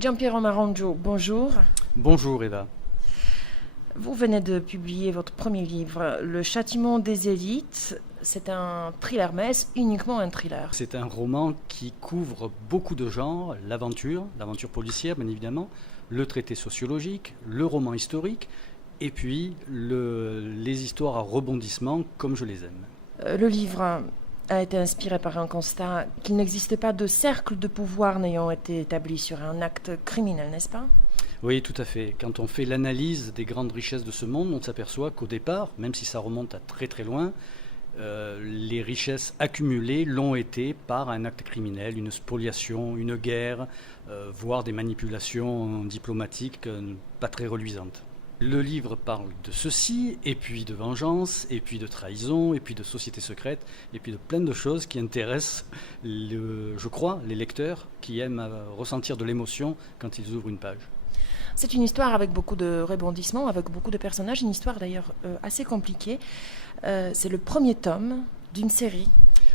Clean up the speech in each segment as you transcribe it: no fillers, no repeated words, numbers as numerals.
Giampiero Marangio, bonjour. Bonjour Eva. Vous venez de publier votre premier livre, Le Châtiment des élites. C'est un thriller, mais est-ce uniquement un thriller? C'est un roman qui couvre beaucoup de genres, l'aventure policière bien évidemment, le traité sociologique, le roman historique, et puis les histoires à rebondissement comme je les aime. Le livre a été inspiré par un constat qu'il n'existait pas de cercle de pouvoir n'ayant été établi sur un acte criminel, n'est-ce pas? Oui, tout à fait. Quand on fait l'analyse des grandes richesses de ce monde, on s'aperçoit qu'au départ, même si ça remonte à très très loin, les richesses accumulées l'ont été par un acte criminel, une spoliation, une guerre, voire des manipulations diplomatiques pas très reluisantes. Le livre parle de ceci, et puis de vengeance, et puis de trahison, et puis de société secrète, et puis de plein de choses qui intéressent, je crois, les lecteurs qui aiment ressentir de l'émotion quand ils ouvrent une page. C'est une histoire avec beaucoup de rebondissements, avec beaucoup de personnages, une histoire d'ailleurs assez compliquée. C'est le premier tome d'une série.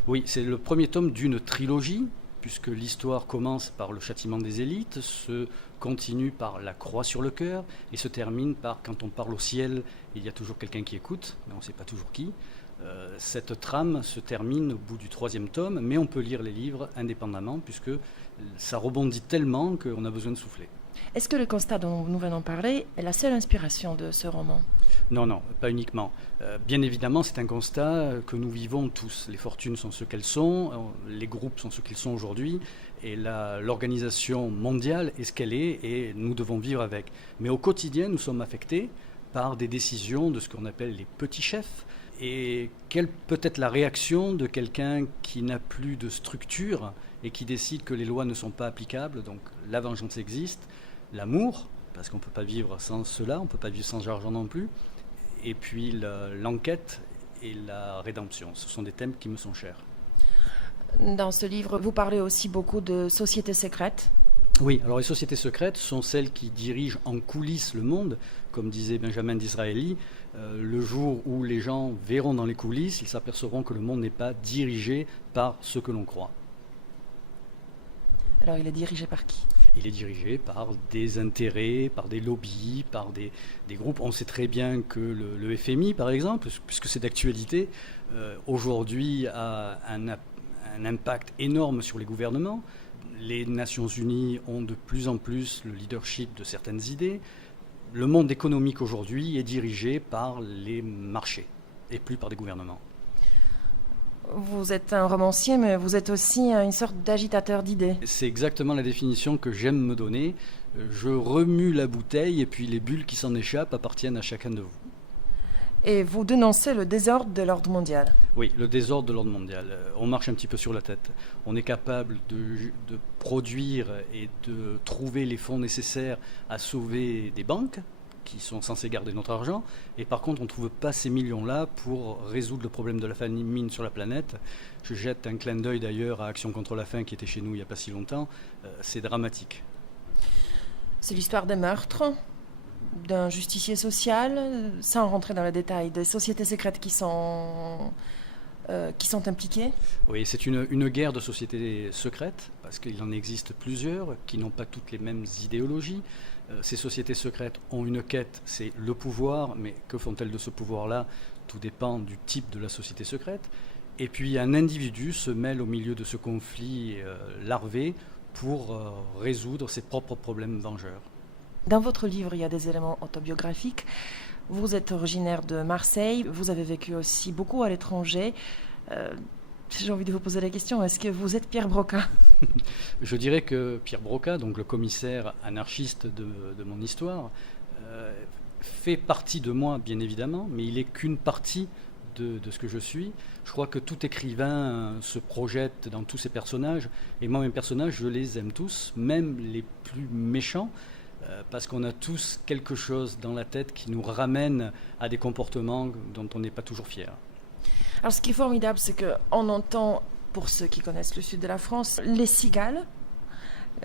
Oui, c'est le premier tome d'une trilogie, puisque l'histoire commence par le châtiment des élites, se continue par la croix sur le cœur, et se termine par quand on parle au ciel, il y a toujours quelqu'un qui écoute, mais on ne sait pas toujours qui. Cette trame se termine au bout du troisième tome, mais on peut lire les livres indépendamment, puisque ça rebondit tellement qu'on a besoin de souffler. Est-ce que le constat dont nous venons de parler est la seule inspiration de ce roman? Non, non, pas uniquement. Bien évidemment, c'est un constat que nous vivons tous. Les fortunes sont ce qu'elles sont, les groupes sont ce qu'ils sont aujourd'hui, et l'organisation mondiale est ce qu'elle est, et nous devons vivre avec. Mais au quotidien, nous sommes affectés par des décisions de ce qu'on appelle les petits chefs. Et quelle peut être la réaction de quelqu'un qui n'a plus de structure et qui décide que les lois ne sont pas applicables? Donc la vengeance existe, l'amour, parce qu'on ne peut pas vivre sans cela, on ne peut pas vivre sans argent non plus, et puis l'enquête et la rédemption. Ce sont des thèmes qui me sont chers. Dans ce livre, vous parlez aussi beaucoup de sociétés secrètes. Oui, alors les sociétés secrètes sont celles qui dirigent en coulisses le monde, comme disait Benjamin Disraeli. Le jour où les gens verront dans les coulisses, ils s'apercevront que le monde n'est pas dirigé par ce que l'on croit. Alors il est dirigé par qui? Il est dirigé par des intérêts, par des lobbies, par des groupes. On sait très bien que le FMI, par exemple, puisque c'est d'actualité, aujourd'hui a un impact énorme sur les gouvernements. Les Nations Unies ont de plus en plus le leadership de certaines idées. Le monde économique aujourd'hui est dirigé par les marchés et plus par des gouvernements. Vous êtes un romancier, mais vous êtes aussi une sorte d'agitateur d'idées. C'est exactement la définition que j'aime me donner. Je remue la bouteille et puis les bulles qui s'en échappent appartiennent à chacun de vous. Et vous dénoncez le désordre de l'ordre mondial. Oui, le désordre de l'ordre mondial. On marche un petit peu sur la tête. On est capable de produire et de trouver les fonds nécessaires à sauver des banques qui sont censées garder notre argent. Et par contre, on ne trouve pas ces millions-là pour résoudre le problème de la famine sur la planète. Je jette un clin d'œil d'ailleurs à Action contre la faim qui était chez nous il n'y a pas si longtemps. C'est dramatique. C'est l'histoire des meurtres, d'un justicier social, sans rentrer dans le détail, des sociétés secrètes qui sont impliquées. Oui, c'est une guerre de sociétés secrètes, parce qu'il en existe plusieurs qui n'ont pas toutes les mêmes idéologies. Ces sociétés secrètes ont une quête, c'est le pouvoir, mais que font-elles de ce pouvoir-là? Tout dépend du type de la société secrète. Et puis un individu se mêle au milieu de ce conflit larvé pour résoudre ses propres problèmes vengeurs. Dans votre livre, il y a des éléments autobiographiques. Vous êtes originaire de Marseille, vous avez vécu aussi beaucoup à l'étranger. J'ai envie de vous poser la question, est-ce que vous êtes Pierre Broca? Je dirais que Pierre Broca, donc le commissaire anarchiste de mon histoire, fait partie de moi, bien évidemment, mais il n'est qu'une partie de ce que je suis. Je crois que tout écrivain se projette dans tous ses personnages, et moi, mes personnages, je les aime tous, même les plus méchants, parce qu'on a tous quelque chose dans la tête qui nous ramène à des comportements dont on n'est pas toujours fier. Alors ce qui est formidable, c'est qu'on entend, pour ceux qui connaissent le sud de la France, les cigales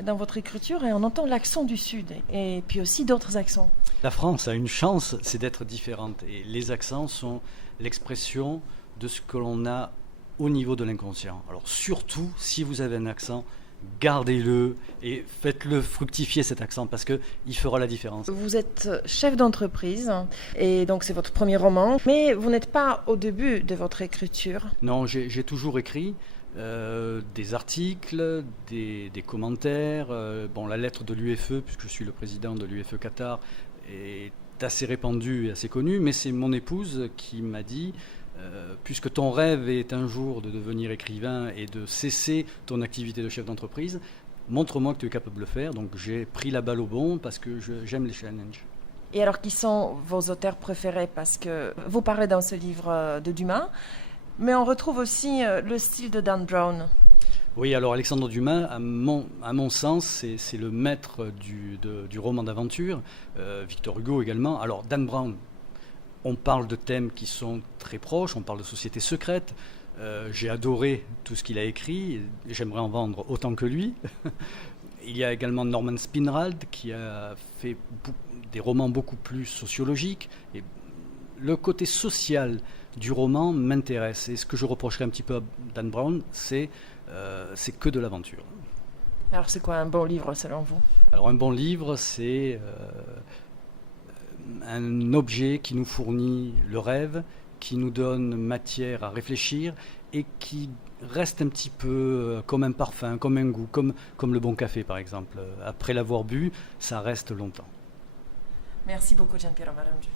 dans votre écriture, et on entend l'accent du sud, et puis aussi d'autres accents. La France a une chance, c'est d'être différente, et les accents sont l'expression de ce que l'on a au niveau de l'inconscient. Alors surtout, si vous avez un accent, gardez-le et faites-le fructifier cet accent parce qu'il fera la différence. Vous êtes chef d'entreprise et donc c'est votre premier roman, mais vous n'êtes pas au début de votre écriture. Non, j'ai toujours écrit des articles, des commentaires. La lettre de l'UFE, puisque je suis le président de l'UFE Qatar, est assez répandue et assez connue, mais c'est mon épouse qui m'a dit puisque ton rêve est un jour de devenir écrivain et de cesser ton activité de chef d'entreprise, montre-moi que tu es capable de le faire. Donc j'ai pris la balle au bond parce que j'aime les challenges. Et alors, qui sont vos auteurs préférés? Parce que vous parlez dans ce livre de Dumas, mais on retrouve aussi le style de Dan Brown. Oui, alors Alexandre Dumas, à mon sens, c'est le maître du roman d'aventure. Victor Hugo également. Alors Dan Brown, on parle de thèmes qui sont très proches, on parle de sociétés secrètes. J'ai adoré tout ce qu'il a écrit, j'aimerais en vendre autant que lui. Il y a également Norman Spinrad qui a fait des romans beaucoup plus sociologiques. Et le côté social du roman m'intéresse. Et ce que je reprocherais un petit peu à Dan Brown, c'est que de l'aventure. Alors, c'est quoi un bon livre selon vous? Alors, un bon livre, c'est un objet qui nous fournit le rêve, qui nous donne matière à réfléchir et qui reste un petit peu comme un parfum, comme un goût, comme le bon café par exemple. Après l'avoir bu, ça reste longtemps. Merci beaucoup Gianpiero Maranggi.